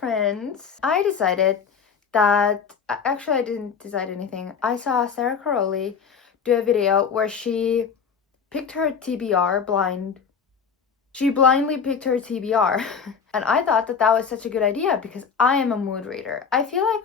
friends, I decided that actually I didn't decide anything. I saw Sarah Caroli do a video where she picked her TBR blind. She blindly picked her TBR. And I thought that that was such a good idea because I am a mood reader. I feel like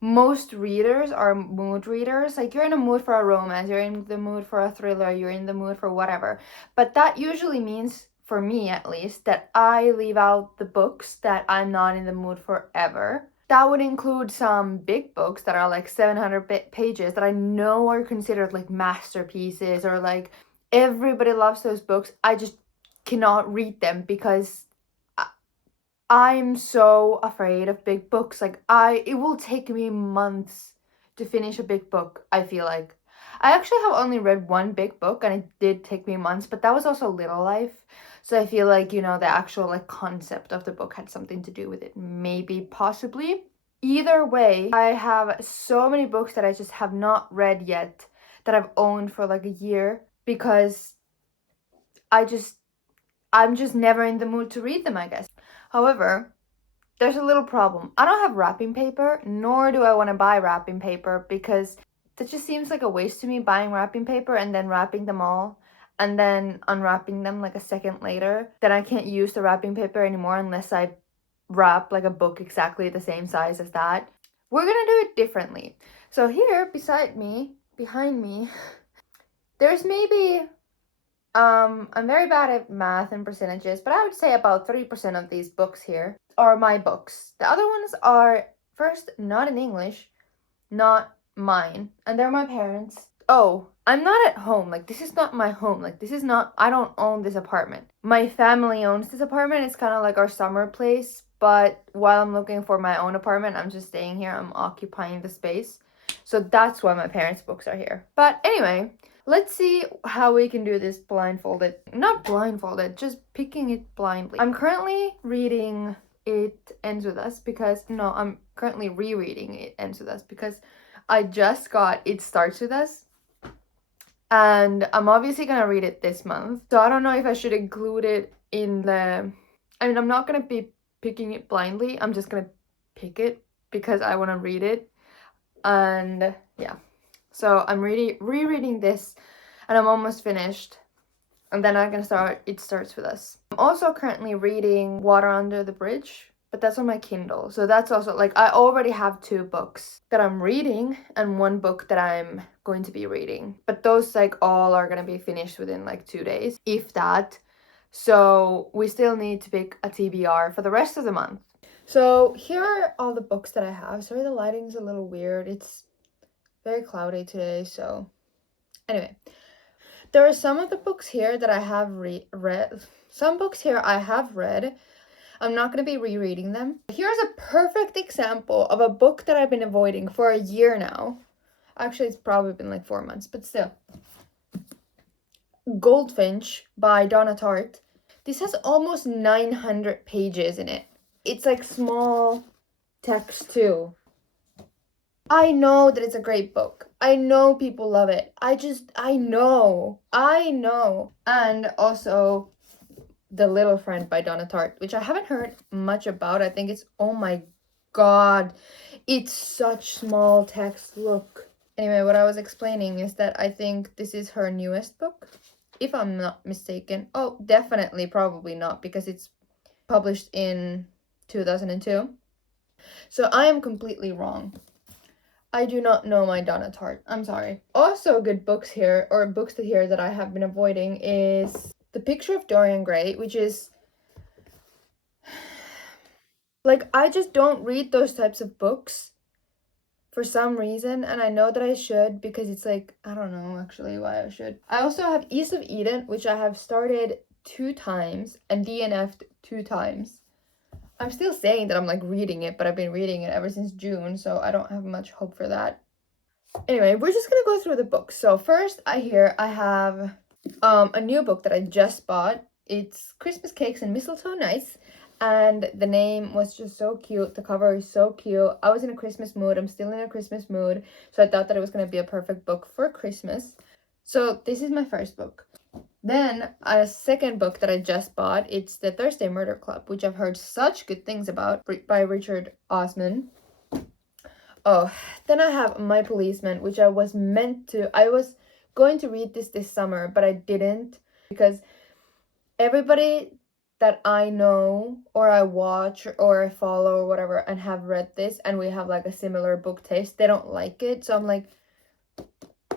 most readers are mood readers. Like, you're in a mood for a romance, you're in the mood for a thriller, you're in the mood for whatever. But that usually means, for me at least, that I leave out the books that I'm not in the mood for ever. That would include some big books that are like 700 pages that I know are considered like masterpieces, or like everybody loves those books. I just cannot read them because I'm so afraid of big books. Like, it will take me months to finish a big book, I feel like. I actually have only read one big book and it did take me months, but that was also Little Life. So I feel like, the actual like concept of the book had something to do with it. Maybe, possibly. Either way, I have so many books that I just have not read yet that I've owned for like a year because I'm just never in the mood to read them, I guess. However, there's a little problem. I don't have wrapping paper, nor do I want to buy wrapping paper because that just seems like a waste to me, buying wrapping paper and then wrapping them all and then unwrapping them like a second later. Then I can't use the wrapping paper anymore unless I wrap like a book exactly the same size as that. We're gonna do it differently. So here behind me, there's maybe I'm very bad at math and percentages, but I would say about 3% of these books here are my books. The other ones are, first, not in English, not mine, and they're my parents'. Oh, I'm not at home. Like, this is not my home. Like, this is not, I don't own this apartment. My family owns this apartment. It's kind of like our summer place, but while I'm looking for my own apartment, I'm just staying here. I'm occupying the space. So that's why my parents' books are here. But anyway, let's see how we can do this blindfolded. Not blindfolded, just picking it blindly. I'm currently reading It Ends With Us because, no, I'm currently rereading It Ends With Us because I just got It Starts With Us. And I'm obviously gonna read it this month. So I don't know if I should include it in the... I mean, I'm not gonna be picking it blindly. I'm just gonna pick it because I want to read it. And yeah. So I'm rereading this and I'm almost finished. And then I'm gonna start It Starts With Us. I'm also currently reading Water Under the Bridge, but that's on my Kindle. So that's also, like, I already have 2 books that I'm reading and 1 book that I'm going to be reading. But those, like, all are gonna be finished within, like, 2 days, if that. So we still need to pick a TBR for the rest of the month. So here are all the books that I have. Sorry, the lighting's a little weird. It's very cloudy today, so anyway. There are some of the books here that I have read. Some books here I have read. I'm not going to be rereading them. Here's a perfect example of a book that I've been avoiding for a year now. Actually, it's probably been like 4 months, but still. Goldfinch by Donna Tartt. This has almost 900 pages in it. It's like small text too. I know that it's a great book. I know people love it. I know. And also The Little Friend by Donna Tartt, which I haven't heard much about. I think it's, oh my god, it's such small text. Look. Anyway, what I was explaining is that I think this is her newest book, if I'm not mistaken. Oh, definitely, probably not, because it's published in 2002. So I am completely wrong. I do not know my Donna Tartt. I'm sorry. Also good books here, or books here that I have been avoiding, is The Picture of Dorian Gray, which is... like, I just don't read those types of books for some reason, and I know that I should because it's like, I don't know actually why I should. I also have East of Eden, which I have started 2 times and DNF'd 2 times. I'm still saying that I'm like reading it, but I've been reading it ever since June, so I don't have much hope for that. Anyway, we're just gonna go through the books. So first, I have a new book that I just bought. It's Christmas Cakes and Mistletoe Nights, and the name was just so cute. The cover is so cute. I was in a Christmas mood. I'm still in a Christmas mood, so I thought that it was gonna be a perfect book for Christmas. So this is my first book. Then a second book that I just bought, it's The Thursday Murder Club, which I've heard such good things about, by Richard Osman. Oh, then I have My Policeman, which I was going to read this summer, but I didn't because everybody that I know or I watch or I follow or whatever and have read this and we have like a similar book taste, they don't like it. So I'm like,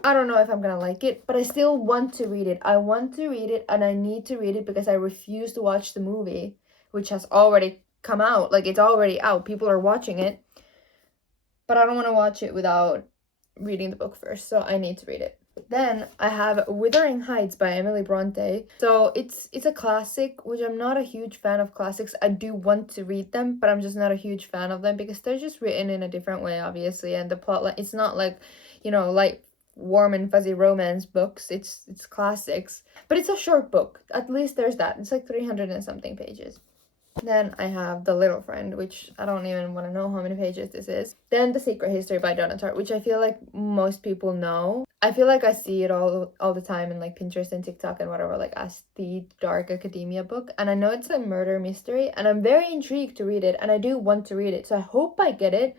I don't know if I'm gonna like it, but I still want to read it. I want to read it and I need to read it because I refuse to watch the movie, which has already come out. Like, it's already out. People are watching it. But I don't want to watch it without reading the book first, so I need to read it. Then I have Wuthering Heights by Emily Bronte. So it's a classic, which I'm not a huge fan of classics. I do want to read them, but I'm just not a huge fan of them because they're just written in a different way, obviously, and the plot it's not like, like warm and fuzzy romance books. It's classics. But it's a short book. At least there's that. It's like 300 and something pages. Then I have The Little Friend, which I don't even want to know how many pages this is. Then The Secret History by Donna Tartt, which I feel like most people know. I feel like I see it all the time in like Pinterest and TikTok and whatever, like as the dark academia book. And I know it's a murder mystery, and I'm very intrigued to read it, and I do want to read it. So I hope I get it,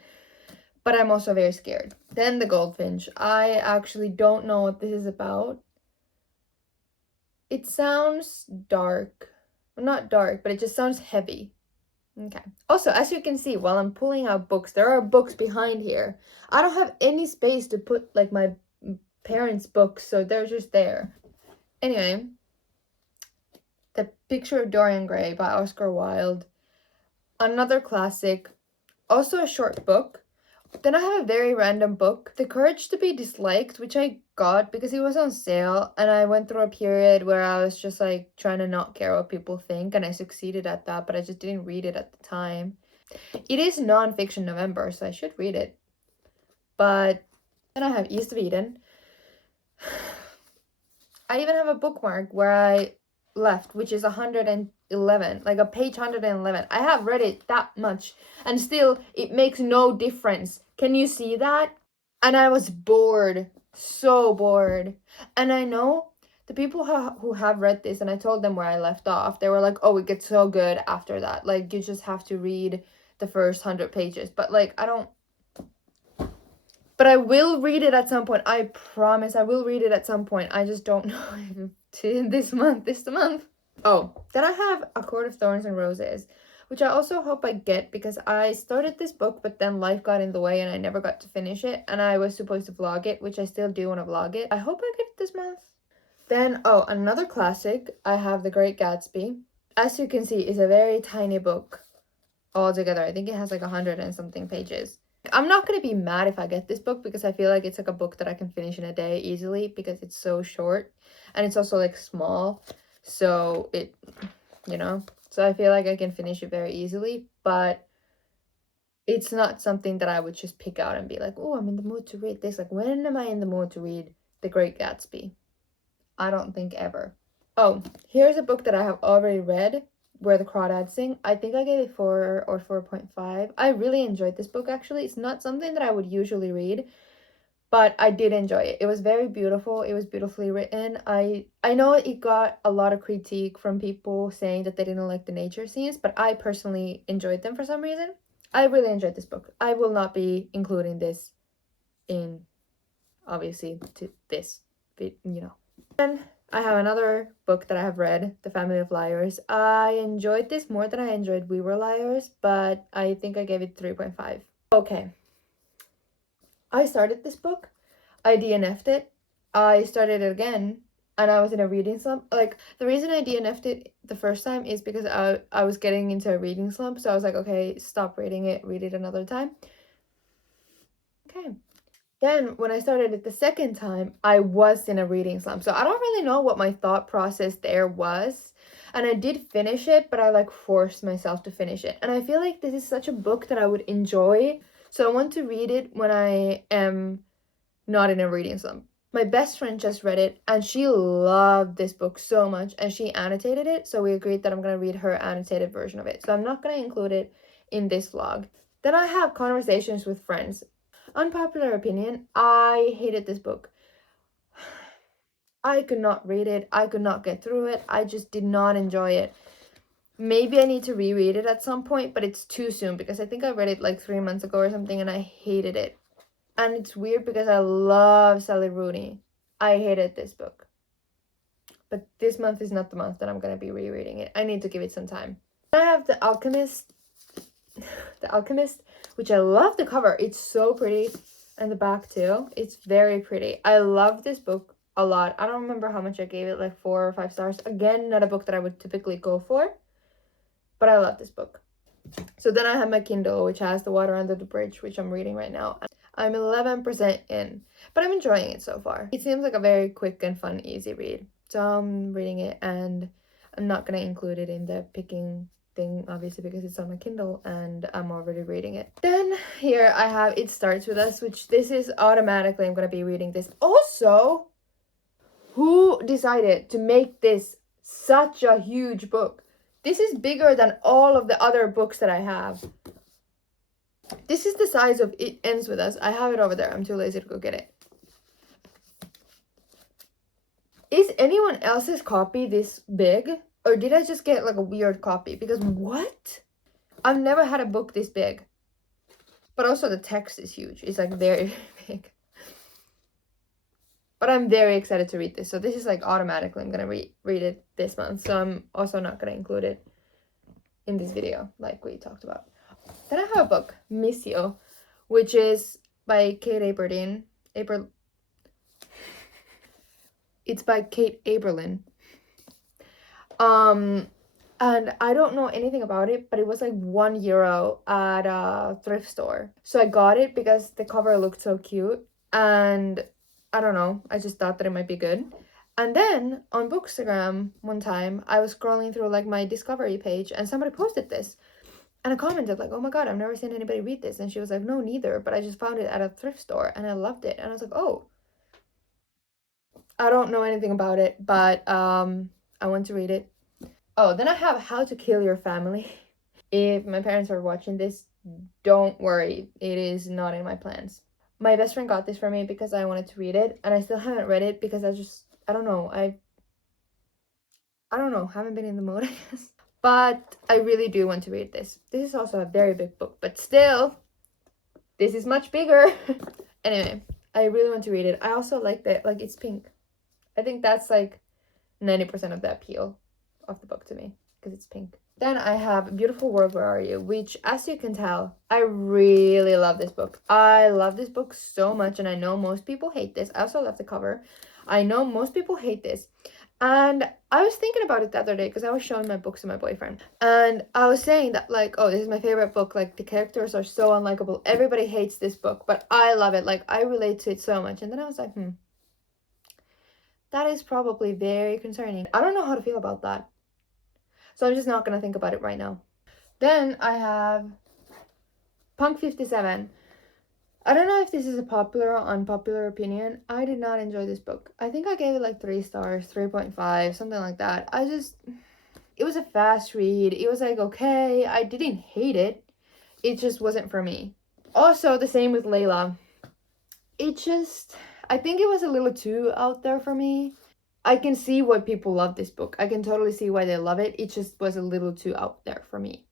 but I'm also very scared. Then The Goldfinch. I actually don't know what this is about. It sounds dark. Well, not dark, but it just sounds heavy. Okay. Also, as you can see, while I'm pulling out books, there are books behind here. I don't have any space to put like my parents' books, so they're just there. Anyway, The Picture of Dorian Gray by Oscar Wilde. Another classic. Also a short book. Then I have a very random book, The Courage to Be Disliked, which I got because it was on sale, and I went through a period where I was just like trying to not care what people think, and I succeeded at that, but I just didn't read it at the time. It is non-fiction November, so I should read it. But then I have East of Eden. I even have a bookmark where I left, which is 111, like a page 111. I have read it that much, and still it makes no difference. Can you see that? And I was bored, so bored. And I know the people who have read this, and I told them where I left off, they were like, oh, it gets so good after that. Like, you just have to read the first 100 pages. But like, I don't. But I will read it at some point. I promise I will read it at some point. I just don't know if this month. Oh, then I have A Court of Thorns and Roses, which I also hope I get because I started this book, but then life got in the way and I never got to finish it. And I was supposed to vlog it, which I still do want to vlog it. I hope I get it this month. Then, oh, another classic. I have The Great Gatsby. As you can see, it's a very tiny book altogether. I think it has like 100 and something pages. I'm not going to be mad if I get this book because I feel like it's like a book that I can finish in a day easily because it's so short and it's also like small. So so I feel like I can finish it very easily, but it's not something that I would just pick out and be like, oh, I'm in the mood to read this. Like, when am I in the mood to read The Great Gatsby? I don't think ever. Oh, here's a book that I have already read, Where the Crawdads Sing. I think I gave it 4 or 4.5. I really enjoyed this book, actually. It's not something that I would usually read, but I did enjoy it. It was very beautiful. It was beautifully written. I know it got a lot of critique from people saying that they didn't like the nature scenes, but I personally enjoyed them for some reason. I really enjoyed this book. I will not be including this in, obviously, to this, Then I have another book that I have read, The Family of Liars. I enjoyed this more than I enjoyed We Were Liars, but I think I gave it 3.5. Okay. I started this book. I DNF'd it. I started it again, and I was in a reading slump. Like, the reason I DNF'd it the first time is because I was getting into a reading slump, so I was like, okay, stop reading it, read it another time. Okay. Then when I started it the second time, I was in a reading slump. So I don't really know what my thought process there was. And I did finish it, but I like forced myself to finish it. And I feel like this is such a book that I would enjoy. So I want to read it when I am not in a reading slump. My best friend just read it and she loved this book so much and she annotated it. So we agreed that I'm going to read her annotated version of it. So I'm not going to include it in this vlog. Then I have Conversations with Friends. Unpopular opinion, I hated this book. I could not read it. I could not get through it. I just did not enjoy it. Maybe I need to reread it at some point, but it's too soon because I think I read it like 3 months ago or something and I hated it. And it's weird because I love Sally Rooney. I hated this book. But this month is not the month that I'm going to be rereading it. I need to give it some time. I have The Alchemist. The Alchemist, which I love the cover. It's so pretty. And the back too. It's very pretty. I love this book a lot. I don't remember how much I gave it, like 4 or 5 stars. Again, not a book that I would typically go for. But I love this book. So then I have my Kindle, which has The Water Under the Bridge, which I'm reading right now. I'm 11% in, but I'm enjoying it so far. It seems like a very quick and fun, easy read. So I'm reading it, and I'm not going to include it in the picking thing, obviously, because it's on my Kindle, and I'm already reading it. Then here I have It Starts With Us, which this is automatically, I'm going to be reading this. Also, who decided to make this such a huge book? This is bigger than all of the other books that I have. This is the size of It Ends With Us. I have it over there. I'm too lazy to go get it. Is anyone else's copy this big? Or did I just get like a weird copy? Because what? I've never had a book this big. But also the text is huge. It's like very big. But I'm very excited to read this. So this is like automatically I'm going to read it this month. So I'm also not going to include it in this video like we talked about. Then I have a book, Missio, which is by Kate Aberdeen. It's by Kate Aberlin. And I don't know anything about it, but it was like €1 at a thrift store. So I got it because the cover looked so cute. And I don't know, I just thought that it might be good. And then on Bookstagram one time, I was scrolling through like my discovery page and somebody posted this. And I commented like, oh my god, I've never seen anybody read this. And she was like, no, neither. But I just found it at a thrift store and I loved it. And I was like, oh. I don't know anything about it, but I want to read it. Oh, then I have How to Kill Your Family. If my parents are watching this, don't worry. It is not in my plans. My best friend got this for me because I wanted to read it. And I still haven't read it because I don't know. I don't know. Haven't been in the mood, I guess. But I really do want to read this. This is also a very big book. But still, this is much bigger. Anyway, I really want to read it. I also like that. Like, it's pink. I think that's like 90% of the appeal of the book to me because it's pink. Then I have Beautiful World, Where Are You? Which, as you can tell, I really love this book. I love this book so much, and I know most people hate this. I also love the cover. I know most people hate this. And I was thinking about it the other day because I was showing my books to my boyfriend. And I was saying that, like, oh, this is my favorite book. Like, the characters are so unlikable. Everybody hates this book, but I love it. Like, I relate to it so much. And then I was like, that is probably very concerning. I don't know how to feel about that. So I'm just not going to think about it right now. Then I have Punk 57. I don't know if this is a popular or unpopular opinion. I did not enjoy this book. I think I gave it like 3 stars, 3.5, something like that. It was a fast read. It was like, okay, I didn't hate it. It just wasn't for me. Also, the same with Layla. I think it was a little too out there for me. I can see why people love this book. I can totally see why they love it. It just was a little too out there for me.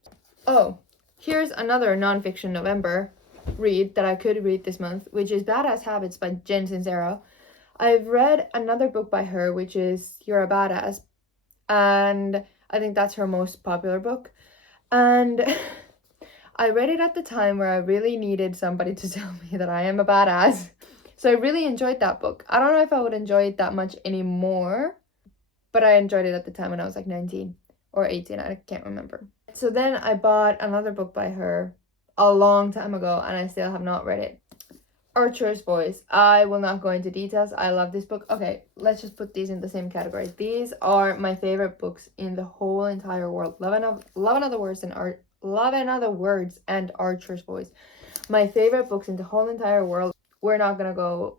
Oh, here's another nonfiction November read that I could read this month, which is Badass Habits by Jen Sincero. I've read another book by her, which is You're a Badass, and I think that's her most popular book. And I read it at the time where I really needed somebody to tell me that I am a badass. So I really enjoyed that book. I don't know if I would enjoy it that much anymore, but I enjoyed it at the time when I was like 19 or 18. I can't remember. So then I bought another book by her a long time ago, and I still have not read it. Archer's Voice. I will not go into details. I love this book. Okay, let's just put these in the same category. These are my favorite books in the whole entire world. Love and Other Words and Archer's Voice. My favorite books in the whole entire world. We're not gonna go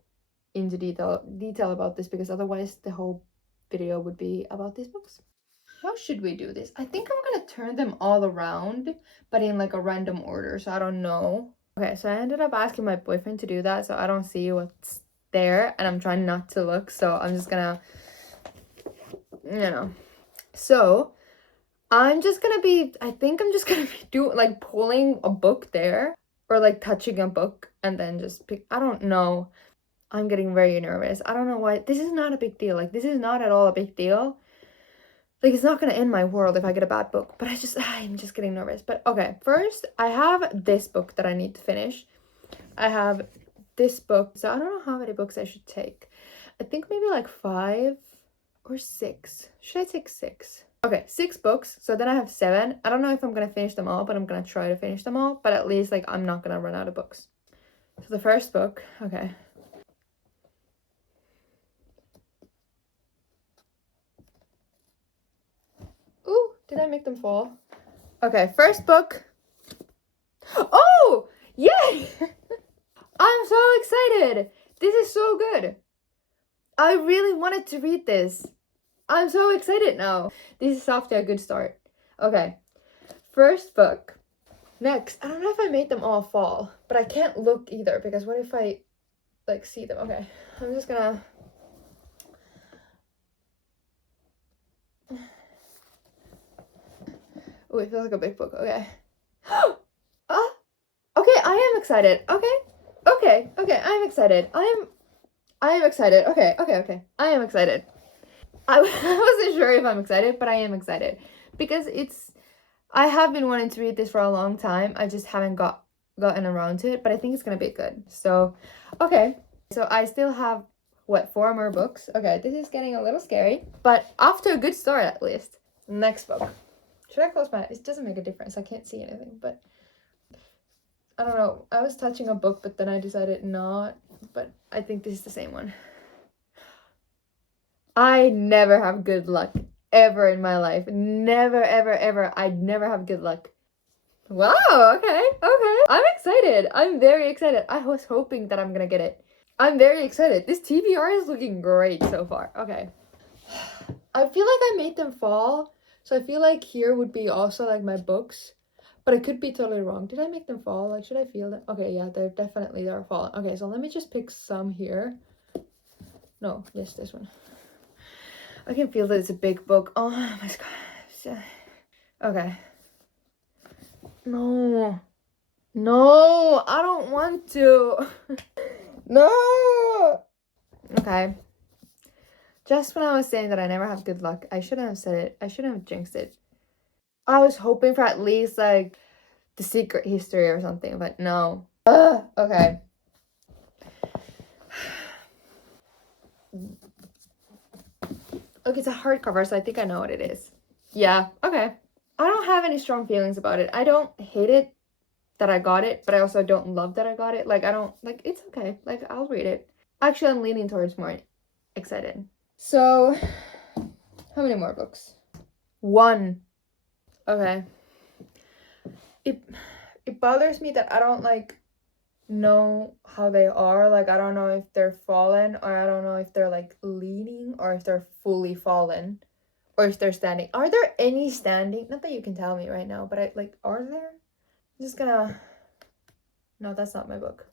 into detail about this because otherwise the whole video would be about these books. How should we do this? I think I'm gonna turn them all around, but in like a random order, so I don't know. Okay, so I ended up asking my boyfriend to do that, so I don't see what's there, and I'm trying not to look, so I'm just gonna you know. So I'm just gonna be, I think I'm just gonna be doing like pulling a book there or like touching a book and then just pick, I don't know. I'm getting very nervous. I don't know why. This is not a big deal. Like, this is not at all a big deal. Like, it's not gonna end my world if I get a bad book, but I'm just getting nervous. But okay, first I have this book that I need to finish. I have this book, so I don't know how many books I should take. I think maybe like 5 or 6. Should I take 6? Okay, 6 books, so then I have 7. I don't know if I'm gonna finish them all, but I'm gonna try to finish them all, but at least like I'm not gonna run out of books. So the first book, okay. Ooh, did I make them fall? Okay, first book. Oh, yay! I'm so excited. This is so good. I really wanted to read this. I'm so excited now. This is off to a good start. Okay, first book. Next, I don't know if I made them all fall, but I can't look either because what if I like see them? Okay, I'm just gonna. Oh, it feels like a big book. Okay. Okay, I am excited. Okay, I'm excited. I am excited. Okay. I am excited. I wasn't sure if I'm excited, but I am excited because I have been wanting to read this for a long time. I just haven't gotten around to it, but I think it's gonna be good. So, okay. So I still have what, 4 more books? Okay, this is getting a little scary, but off to a good start at least. Next book. Should I close my eyes? It doesn't make a difference. I can't see anything, but I don't know. I was touching a book, but then I decided not. But I think this is the same one. I never have good luck ever in my life. Never, ever. I'd never have good luck. Wow, okay. I'm excited. I'm very excited. I was hoping that I'm gonna get it. I'm very excited. This TBR is looking great so far. Okay. I feel like I made them fall. So I feel like here would be also like my books. But I could be totally wrong. Did I make them fall? Like, should I feel them? Okay, yeah, they're falling. Okay, so let me just pick some here. No, yes, this one. I can feel that it's a big book. Oh my god. Okay. No, I don't want to. No. Okay. Just when I was saying that I never have good luck, I shouldn't have said it. I shouldn't have jinxed it. I was hoping for at least like The Secret History or something, but no. Okay. Okay, it's a hardcover, so I think I know what it is. Yeah, okay. I don't have any strong feelings about it. I don't hate it that I got it, but I also don't love that I got it. Like, I don't, like, it's okay. Like, I'll read it. Actually, I'm leaning towards more excited. So, how many more books? 1. Okay. It bothers me that I don't, like, know how they are. Like, I don't know if they're fallen, or I don't know if they're like leaning, or if they're fully fallen, or if they're standing. Are there any standing? Not that you can tell me right now, but are there? I'm just gonna. No, that's not my book.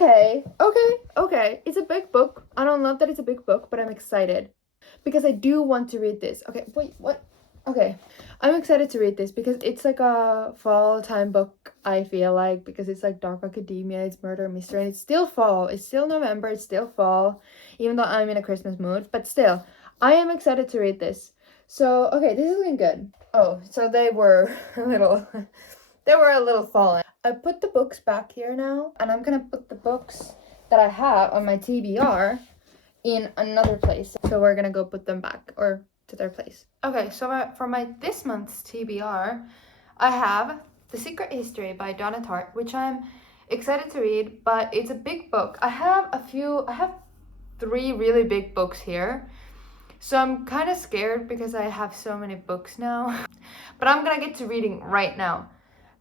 Okay. It's a big book. I don't love that it's a big book, but I'm excited because I do want to read this. Okay, wait, what? Okay, I'm excited to read this because it's like a fall time book, I feel like, because it's like dark academia, it's murder mystery, and it's still fall. It's still November, it's still fall, even though I'm in a Christmas mood, but still, I am excited to read this. So, okay, this is looking good. Oh, so they were a little fallen. I put the books back here now, and I'm gonna put the books that I have on my TBR in another place. So we're gonna go put them back, or to their place. Okay, so for my this month's TBR, I have The Secret History by Donna Tartt, which I'm excited to read, but it's a big book. I have 3 really big books here. So I'm kind of scared because I have so many books now. But I'm gonna get to reading right now.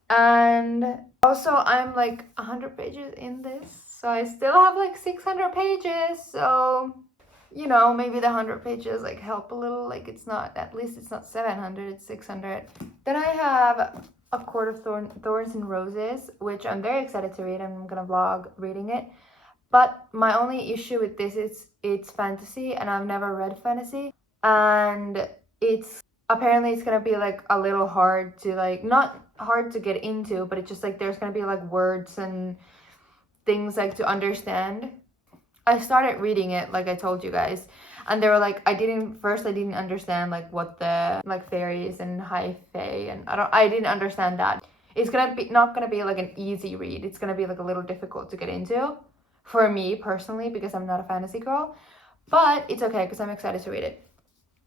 And also I'm like 100 pages in this. So I still have like 600 pages. So, you know, maybe the 100 pages like help a little. Like it's not, at least it's not 700, it's 600. Then I have A Court of Thorns and Roses, which I'm very excited to read. I'm gonna vlog reading it. But my only issue with this is it's fantasy, and I've never read fantasy. And apparently it's gonna be like a little hard to like, not hard to get into, but it's just like there's gonna be like words and things like to understand. I started reading it, like I told you guys, and they were like, I didn't understand like what the like fairies and high fae, and I didn't understand that. It's gonna be not gonna be like an easy read. It's gonna be like a little difficult to get into for me personally, because I'm not a fantasy girl, but it's okay because I'm excited to read it.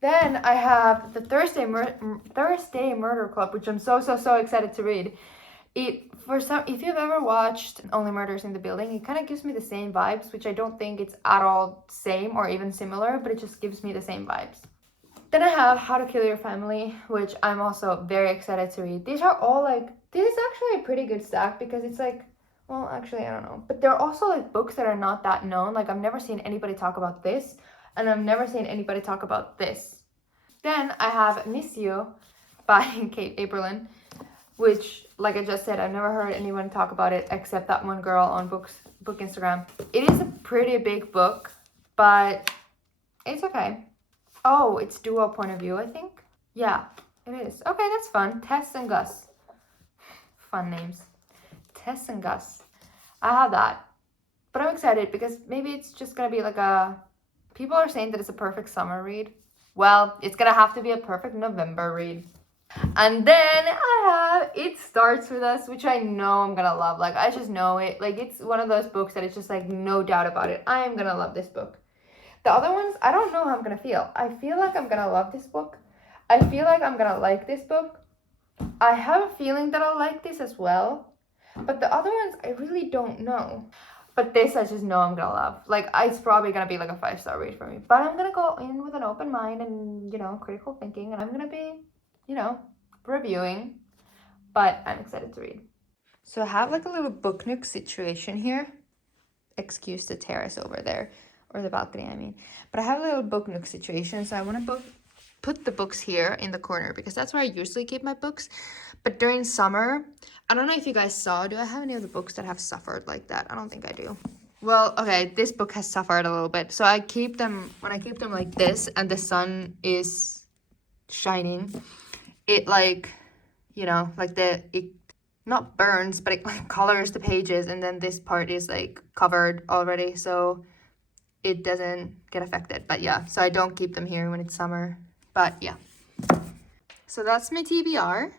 Then I have the Thursday Murder Club, which I'm so excited to read. If you've ever watched Only Murders in the Building, it kind of gives me the same vibes, which I don't think it's at all same or even similar, but it just gives me the same vibes. Then I have How to Kill Your Family, which I'm also very excited to read. These are all like, this is actually a pretty good stack because it's like, well, actually, I don't know. But they're also like books that are not that known. Like I've never seen anybody talk about this, and I've never seen anybody talk about this. Then I have Miss You by Kate Aberlin, which, like I just said, I've never heard anyone talk about it except that one girl on book Instagram. It is a pretty big book, but it's okay. Oh, it's dual point of view, I think. Yeah, it is. Okay, that's fun. Tess and Gus. Fun names. Tess and Gus. I have that. But I'm excited because maybe it's just gonna be like a... People are saying that it's a perfect summer read. Well, it's gonna have to be a perfect November read. And then I have It Starts With Us, which I know I'm gonna love. Like, I just know it. Like, it's one of those books that it's just like no doubt about it. I am gonna love this book. The other ones, I don't know how I'm gonna feel. I feel like I'm gonna love this book. I feel like I'm gonna like this book. I have a feeling that I'll like this as well. But the other ones, I really don't know. But this, I just know I'm gonna love. Like, it's probably gonna be like a 5-star read for me. But I'm gonna go in with an open mind and, you know, critical thinking. And I'm gonna be, you know, reviewing. But I'm excited to read. So I have like a little book nook situation here. Excuse the terrace over there. Or the balcony, I mean. But I have a little book nook situation. So I want to put the books here in the corner because that's where I usually keep my books. But during summer, I don't know if you guys saw, do I have any of the books that have suffered like that? I don't think I do. Well, okay, this book has suffered a little bit. So I keep them, when I keep them like this and the sun is shining, it like, you know, like it not burns, but it like colors the pages, and then this part is like covered already, so it doesn't get affected. But yeah, so I don't keep them here when it's summer. But yeah. So that's my TBR.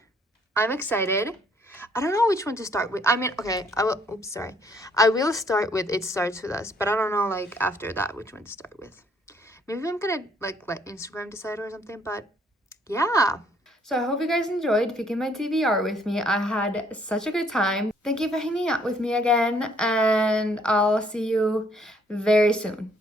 I'm excited. I don't know which one to start with. I mean, okay, I will start with It Starts With Us, but I don't know like after that which one to start with. Maybe I'm gonna like let Instagram decide or something, but yeah. So I hope you guys enjoyed picking my TBR with me. I had such a good time. Thank you for hanging out with me again, and I'll see you very soon.